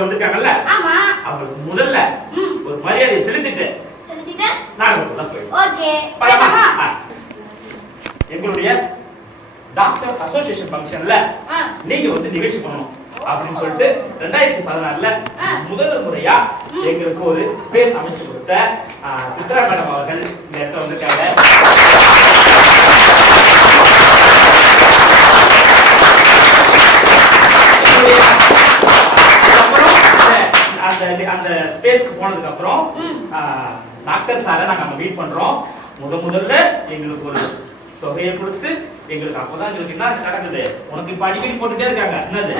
நாடகம் வந்திருக்காங்கல்ல, அவங்களுக்கு முதல்ல ஒரு மரியாதை செலுத்திட்டு நாடகத்துக்குள்ள போயிடும். எங்களுடைய டாக்டர் அசோசியேஷன் ஃபங்க்ஷன்ல நீங்க வந்து நிகழ்ச்சி பண்ணணும் அப்படின்னு சொல்லிட்டு 2016ல முதல் முறையா எங்களுக்கு ஒரு ஸ்பேஸ் அமைச்சு கொடுத்த சித்ரா மேடம் அவர்கள் இந்த இடத்துல வந்திருக்காங்க. அந்த ஸ்பேஸ்க்கு போனதுக்கு அப்புறம் டாக்டர் சாரை நாங்க மீட் பண்றோம். முதல்ல எங்களுக்கு ஒரு தொகையை கொடுத்து எங்களுக்கு அப்பதான் எங்களுக்கு என்ன நடக்குது, உனக்கு இப்ப அடிக்கடி போட்டுட்டே இருக்காங்க, என்னது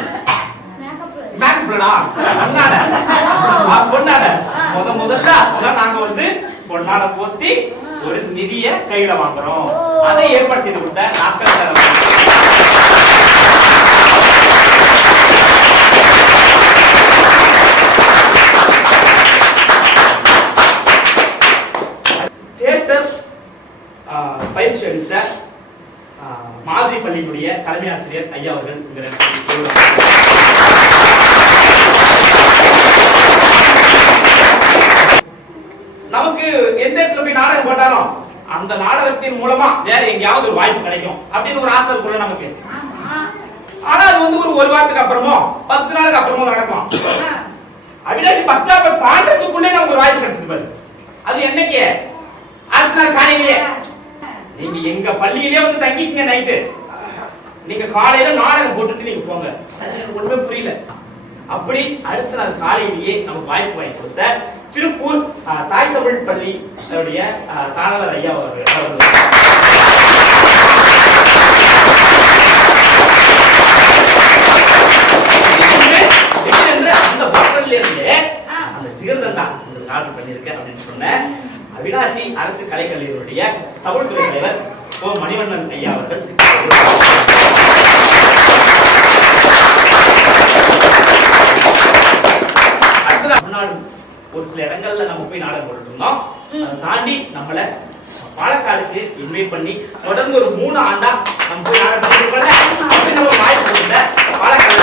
முதல்ல நாங்க வந்து பொன்னாட போத்தி ஒரு நிதிய கையில வாங்குறோம். அதை ஏற்பாடு செய்து கொடுத்த டாக்டர் சார். பயிற்சி அளித்த மாதிரி பள்ளியினுடைய தலைமை ஆசிரியர் ஐயா அவர்கள் நமக்கு எந்த இடத்துல போய் நாடகம் போட்டாலும் அந்த நாடகத்தின் மூலமா வேற எங்கேயாவது ஒரு வாய்ப்பு கிடைக்கும் அப்படின்னு ஒரு ஆசை இருக்குள்ள நமக்கு. ஆனா அது வந்து ஒரு வாரத்துக்கு அப்புறமோ 10 நாளுக்கு அப்புறமோ நடக்கும். அவினாஷி பஸ் ஸ்டாப்பை தாண்டதுக்குள்ளே நமக்கு ஒரு வாய்ப்பு கிடைச்சது பாரு. அது என்னைக்கு? அடுத்த நாள் காலையிலேயே நீங்க எங்க பள்ளியிலே வந்து தங்கிக்கீங்க. நைட்டு நீங்க காலையில நாடகம் போட்டுட்டு நீங்க போங்க. ஒண்ணுமே புரியல. அப்படி அடுத்த நாள் காலையிலேயே நமக்கு வாய்ப்பு வாங்கி கொடுத்த திருப்பூர் தாய் தமிழ் பள்ளி தாளர் ஐயா அவர்கள் அந்த பாடல்ல இருந்து அந்த ஜிகர்தண்டா உங்களுக்கு ஆர்டர் பண்ணியிருக்கேன் அப்படின்னு சொன்னேன். அவினாஷி அரசு கலைக்கல்லூரியுடைய தமிழ்துறை தலைவர் ஓ மணிவண்ணன் ஐயா அவர்கள் தமிழ்நாடு ஒரு சில இடங்கள்ல நம்ம போய் நாடகம் போட்டுட்டு இருந்தோம். அதை தாண்டி நம்மள பாலக்காடுக்கு இன்வைட் பண்ணி தொடர்ந்து ஒரு 3 ஆண்டா நம்ம போய் நாடகம் போட்டு நம்ம வாய்ப்பு கொடுத்த பாலக்காடு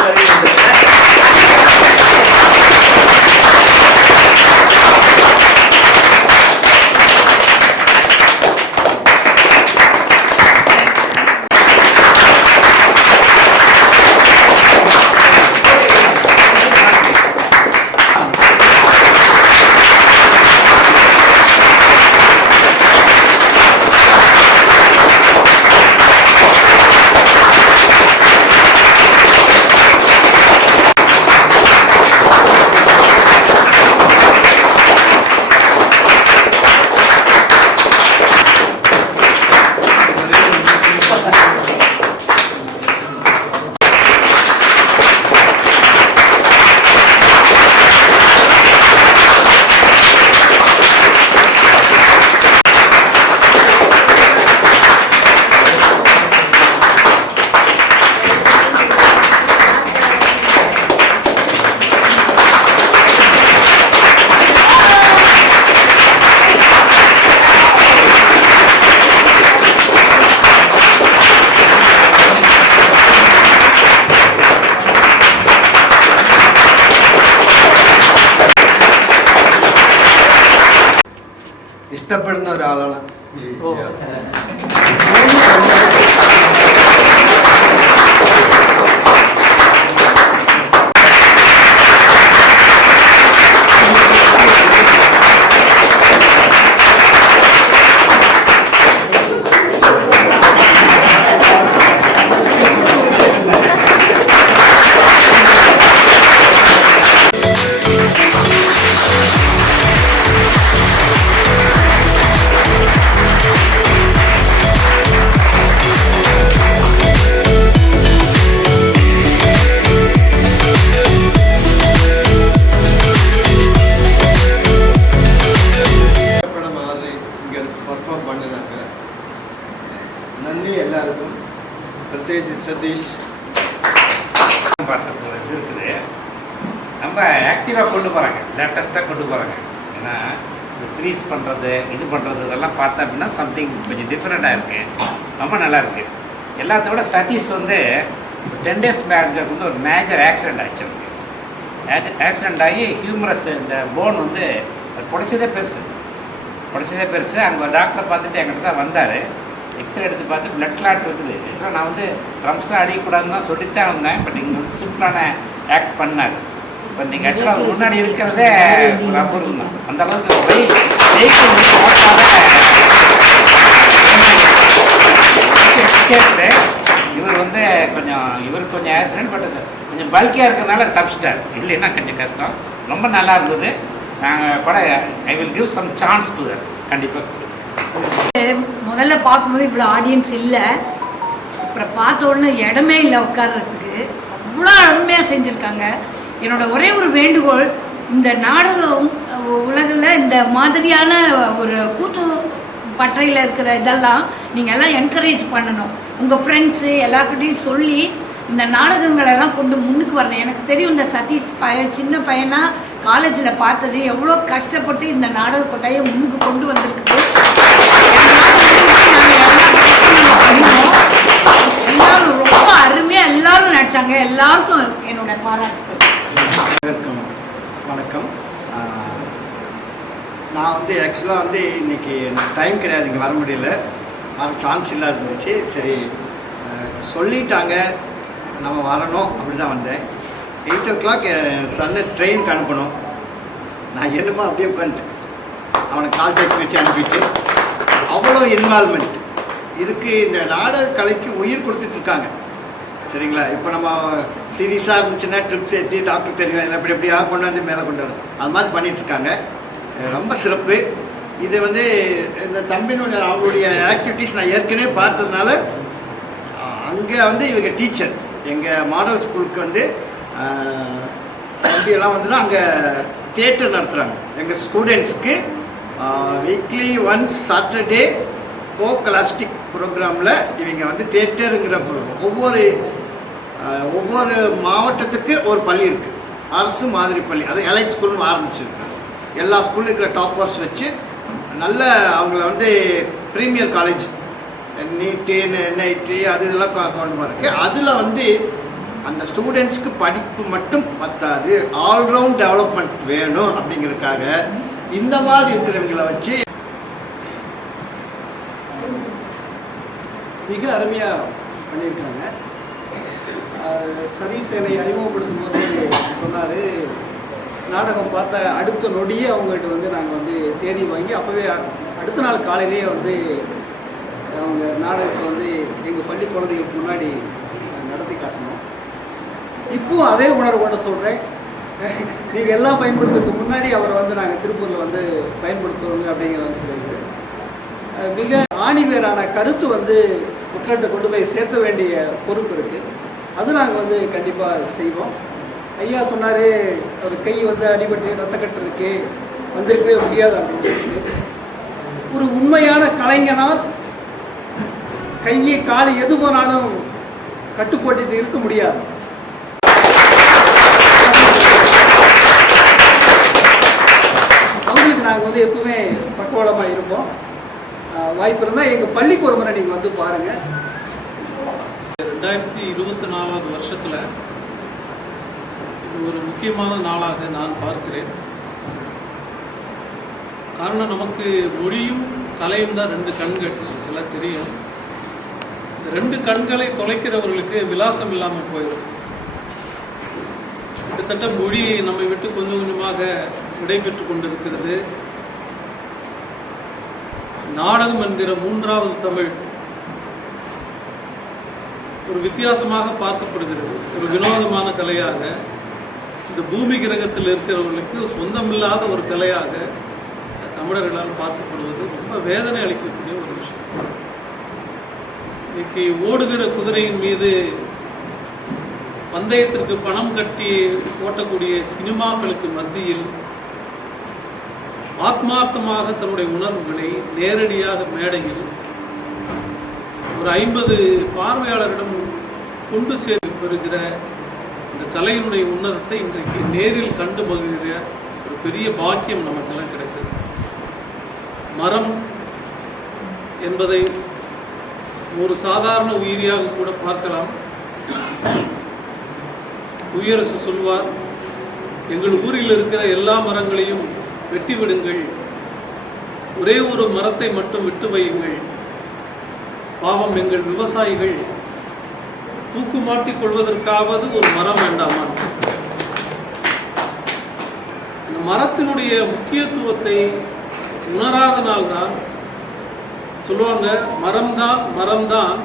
ഇഷ്ടപ്പെടുന്ന ഒരാളാണ്. நன்றி எல்லாருக்கும். பிரத்யேகி சதீஷ் இது இருக்குது, ரொம்ப ஆக்டிவாக கொண்டு போகிறாங்க, லேட்டஸ்ட்டாக கொண்டு போகிறாங்க. ஏன்னா இந்த ஃப்ரீஸ் பண்ணுறது இது பண்ணுறது இதெல்லாம் பார்த்தா அப்படின்னா சம்திங் கொஞ்சம் டிஃப்ரெண்ட்டாக இருக்குது, ரொம்ப நல்லா இருக்குது. எல்லாத்தோட சதீஷ் வந்து 10 days பேக் வந்து ஒரு மேஜர் ஆக்சிடெண்ட் ஆச்சு. ஆக்சிடெண்ட் ஆகி ஹியூமரஸ் இந்த போன் வந்து புடைச்சதே பெருசு. அங்கே டாக்டரை பார்த்துட்டு என்கிட்ட தான் வந்தார். எக்ஸ்ரே எடுத்து பார்த்து பிளட் கிளாட் இருக்குது. ஆக்சுவலாக நான் வந்து ட்ரம்ஸ்லாம் அடிக்கக்கூடாதுன்னு தான் சொல்லித்தான் வந்தேன். பட் இங்கே வந்து சிம்பிளான ஆக்ட் பண்ணார். இப்போ நீங்கள் ஆக்சுவலாக முன்னாடி இருக்கிறதே ஒரு அபூர்வம் தான். அந்த அளவுக்கு இவர் வந்து இவருக்கு கொஞ்சம் ஆக்சிடென்ட், பட் கொஞ்சம் பல்கியாக இருக்கிறதுனால தப்பிச்சிட்டார். இல்லைன்னா கொஞ்சம் கஷ்டம். ரொம்ப நல்லா இருந்தது. நாங்கள் கூட I will give some chance to that. கண்டிப்பாக முதல்ல பார்க்கும்போது இவ்வளோ ஆடியன்ஸ் இல்லை. அப்புறம் பார்த்த உடனே இடமே இல்லை உட்கார்றதுக்கு. அவ்வளோ அருமையாக செஞ்சுருக்காங்க. என்னோட ஒரே ஒரு வேண்டுகோள், இந்த நாடகம் உலகில் இந்த மாதிரியான ஒரு கூத்து பற்றையில் இருக்கிற இதெல்லாம் நீங்கள் எல்லாம் என்கரேஜ் பண்ணணும். உங்கள் ஃப்ரெண்ட்ஸு எல்லாருக்கிட்டையும் சொல்லி இந்த நாடகங்களெல்லாம் கொண்டு முன்னுக்கு வரணும். எனக்கு தெரியும் இந்த சதீஷ் சின்ன பையனாக காலேஜில் பார்த்தது எவ்வளோ கஷ்டப்பட்டு இந்த நாடக கொட்டாயை முன்னுக்கு கொண்டு வந்திருக்குது. எல்லாரும் ரொம்ப அருமையாக எல்லாரும் நடித்தாங்க. எல்லாருக்கும் என்னோட பாராட்டுக்கள். வணக்கம். நான் வந்து ஆக்சுவலாக வந்து இன்றைக்கி டைம் கிடையாது, இங்கே வர முடியல, வர சான்ஸ் இல்லாத இருந்துச்சு. சரி சொல்லிட்டாங்க நம்ம வரணும், அப்படி தான் வந்தேன். 8 o'clock என் சன்னை ட்ரெயினுக்கு அனுப்பணும். நான் என்னமோ அப்படியே உட்காந்துட்டேன். அவனை கால் டாக்ஸி வச்சு அனுப்பிட்டு அவ்வளோ இன்வால்மெண்ட். இதுக்கு இந்த நாடக கலைக்கு உயிர் கொடுத்துட்ருக்காங்க. சரிங்களா? இப்போ நம்ம சீரியஸாக இருந்துச்சுன்னா ட்ரிப்ஸ் ஏற்றி டாக்டர் தெரியும் இல்லை எப்படியாக கொண்டு வந்து மேலே கொண்டு வரும், அது மாதிரி பண்ணிகிட்ருக்காங்க. ரொம்ப சிறப்பு. இது வந்து இந்த தம்பினுடைய அவங்களுடைய ஆக்டிவிட்டீஸ் நான் ஏற்கனவே பார்த்ததுனால அங்கே வந்து இவங்க டீச்சர் எங்கள் மாடல் ஸ்கூலுக்கு வந்து தம்பியெல்லாம் வந்து தான் அங்கே தியேட்டர் நடத்துகிறாங்க. எங்கள் ஸ்டூடெண்ட்ஸ்க்கு வீக்லி ஒன்ஸ் சாட்டர்டே கோ கிளாஸ்டிக் ப்ரோக்ராமில் இவங்க வந்து தியேட்டருங்கிற ஒவ்வொரு மாவட்டத்துக்கு ஒரு பள்ளி இருக்குது. அரசு மாதிரி பள்ளி, அது எலைட் ஸ்கூல்னு ஆரம்பிச்சிருக்காங்க. எல்லா ஸ்கூலில் இருக்கிற டாப்பர்ஸ் வச்சு நல்ல அவங்கள வந்து ப்ரீமியர் காலேஜ் நீட்டு என்ஐடி அது இதெல்லாம் கொண்டு வருக்கு. அதில் வந்து அந்த ஸ்டூடெண்ட்ஸ்க்கு படிப்பு மட்டும் பத்தாது, ஆல்ரவுண்ட் டெவலப்மெண்ட் வேணும். அப்படிங்கிறதுக்காக இந்த மாதிரி இருக்கிறவங்களை வச்சு மிக அருமையாக பண்ணியிருக்காங்க. சதீஷ் என்னை அறிமுகப்படுத்தும் போது சொன்னார், நாடகம் பார்த்த அடுத்த நொடியே அவங்ககிட்ட வந்து நாங்கள் வந்து தேதி வாங்கி அப்போவே அடுத்த நாள் காலையிலேயே வந்து அவங்க நாடகத்தை வந்து எங்கள் பள்ளி குழந்தைகளுக்கு முன்னாடி நடத்தி காட்டணும். இப்போவும் அதே உணர்வோடு சொல்கிறேன், நீங்கள் எல்லாம் பயன்படுத்துறதுக்கு முன்னாடி அவரை வந்து நாங்கள் திருப்பூரில் வந்து பயன்படுத்துவோங்க அப்படிங்கிறத சொல்லியிருக்கேன். மிக ஆணிவேரான கருத்து வந்து மக்கள்கிட்ட கொண்டு போய் சேர்த்த வேண்டிய பொறுப்பு இருக்குது. அது நாங்கள் வந்து கண்டிப்பாக செய்வோம். ஐயா சொன்னார், அவர் கை வந்து அடிபட்டு ரத்தக்கட்டு இருக்கு, வந்திருக்கவே முடியாது அப்படின்னு சொல்லிட்டு. ஒரு உண்மையான கலைஞனால் கையை காலை எது போனாலும் கட்டுப்போட்டு இருக்க முடியாது. அவங்களுக்கு நாங்கள் வந்து எப்பவுமே பக்கவளமாக இருப்போம். வாய்ப்பு இருந்தால் எங்கள் பள்ளிக்கு ஒரு முறை நீங்கள் வந்து பாருங்கள். 2024 வருஷத்தில் இது ஒரு முக்கியமான நாளாக நான் பார்க்கிறேன். காரணம், நமக்கு மொழியும் கலையும் தான் 2 கண்கள், எல்லாம் தெரியும். இந்த 2 கண்களை தொலைக்கிறவர்களுக்கு விலாசம் இல்லாமல் போயிடும். கிட்டத்தட்ட மொழி நம்மை விட்டு கொஞ்சம் கொஞ்சமாக விடைபெற்று கொண்டிருக்கிறது. நாடகம் என்கிற 3வது தமிழ் ஒரு வித்தியாசமாக பார்க்கப்படுகிறது. ஒரு வினோதமான கலையாக, இந்த பூமி கிரகத்தில் இருக்கிறவர்களுக்கு சொந்தமில்லாத ஒரு கலையாக தமிழர்களால் பார்க்கப்படுவது ரொம்ப வேதனை அளிக்கக்கூடிய ஒரு விஷயம். இன்னைக்கு ஓடுகிற குதிரையின் மீது பந்தயத்திற்கு பணம் கட்டி ஓட்டக்கூடிய சினிமாக்களுக்கு மத்தியில் ஆத்மார்த்தமாக தன்னுடைய உணர்வுகளை நேரடியாக மேடையில் ஒரு 50 பார்வையாளரிடம் கொண்டு பெறுகிற இந்த கலையினுடைய உன்னதத்தை இன்றைக்கு நேரில் கண்டு மகிழ்கிற ஒரு பெரிய பாக்கியம் நமக்கெல்லாம் கிடைச்சது. மரம் என்பதை ஒரு சாதாரண உயிரியாக கூட பார்க்கலாம். குடியரசு சொல்வார், எங்கள் ஊரில் இருக்கிற எல்லா மரங்களையும் வெட்டி விடுங்கள், ஒரே ஒரு மரத்தை மட்டும் விட்டு வையுங்கள், பாவம் எங்கள் விவசாயிகள் தூக்கு மாட்டிக் கொள்வதற்காவது ஒரு மரம் வேண்டாமா? இந்த மரத்தினுடைய முக்கியத்துவத்தை உணராதனால்தான் சொல்லுவாங்க, மரம்தான்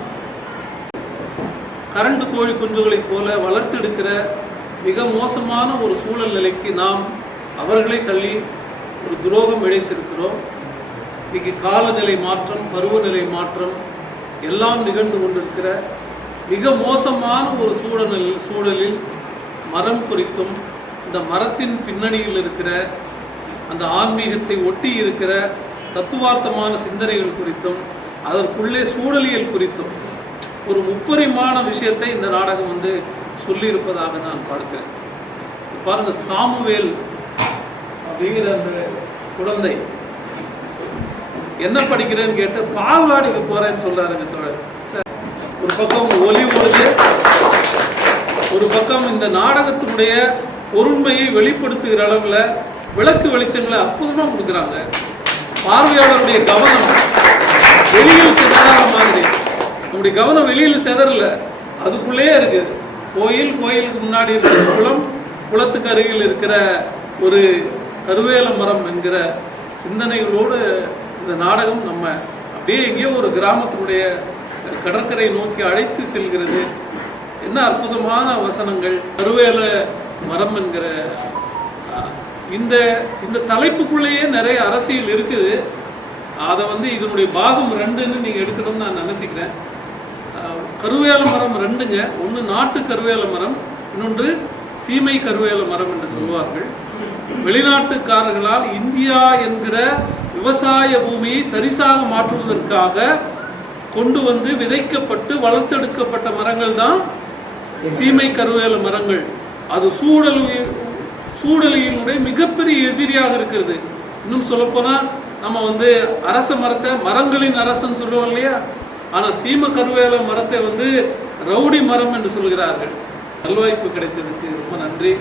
கரண்டு கோழி குஞ்சுகளைப் போல வளர்த்தெடுக்கிற மிக மோசமான ஒரு சூழல் நிலைக்கு நாம் அவர்களை தள்ளி ஒரு துரோகம் இழைத்திருக்கிறோம். இன்னைக்கு காலநிலை மாற்றம், பருவநிலை மாற்றம் எல்லாம் நிகழ்ந்து கொண்டிருக்கிற மிக மோசமான ஒரு சூழலில் மரம் குறித்தும் இந்த மரத்தின் பின்னணியில் இருக்கிற அந்த ஆன்மீகத்தை ஒட்டி இருக்கிற தத்துவார்த்தமான சிந்தனைகள் குறித்தும் அதற்குள்ளே சூழலியல் குறித்தும் ஒரு முப்பரிமாண விஷயத்தை இந்த நாடகம் வந்து சொல்லியிருப்பதாக நான் பார்க்கிறேன். பாருங்க, சாமுவேல் அப்படிங்கிற அந்த குழந்தை என்ன படிக்கிறேன்னு கேட்டு பால்வாடிக்கு போறேன்னு சொல்றாருங்க தோழர். ஒரு பக்கம் ஒலி ஓடுது, ஒரு பக்கம் இந்த நாடகத்தினுடைய பொருண்மையை வெளிப்படுத்துகிற அளவில் விளக்கு வெளிச்சங்களை அற்புதமாக கொடுக்குறாங்க. பார்வையாளருடைய கவனம் வெளியில் சிதறாத மாதிரி, நம்முடைய கவனம் வெளியில் சிதறல, அதுக்குள்ளேயே இருக்குது. கோயிலுக்கு முன்னாடி இருக்கிற குளத்துக்கு அருகில் இருக்கிற ஒரு கருவேல மரம் என்கிற சிந்தனைகளோடு இந்த நாடகம் நம்ம அப்படியே எங்கேயோ ஒரு கிராமத்தினுடைய கடற்கரை நோக்கி அழைத்து செல்கிறது. என்ன அற்புதமான வசனங்கள்! கருவேல மரம் என்கிற இந்த தலைப்புக்குள்ளேயே நிறைய அரசியல் இருக்குது. அதை வந்து இதனுடைய பாகம் 2ன்னு நீங்கள் எடுக்கணும்னு நான் நினச்சிக்கிறேன். கருவேல மரம் 2ங்க. ஒன்று நாட்டு கருவேல மரம், இன்னொன்று சீமை கருவேல மரம் என்று சொல்வார்கள். வெளிநாட்டுக்காரர்களால் இந்தியா என்கிற விவசாய பூமியை தரிசாக மாற்றுவதற்காக கொண்டு வந்து விதைக்கப்பட்டு வளர்த்தெடுக்கப்பட்ட மரங்கள் தான் சீமை கருவேல மரங்கள். அது சூழலினுடைய மிகப்பெரிய எதிரியாக இருக்கிறது. இன்னும் சொல்லப்போனால் நம்ம வந்து அரச மரத்தை மரங்களின் அரசன் சொல்லுவோம் இல்லையா, ஆனால் சீம கருவேல மரத்தை வந்து ரவுடி மரம் என்று சொல்கிறார்கள். நல்வாய்ப்பு கிடைத்ததுக்கு ரொம்ப நன்றி.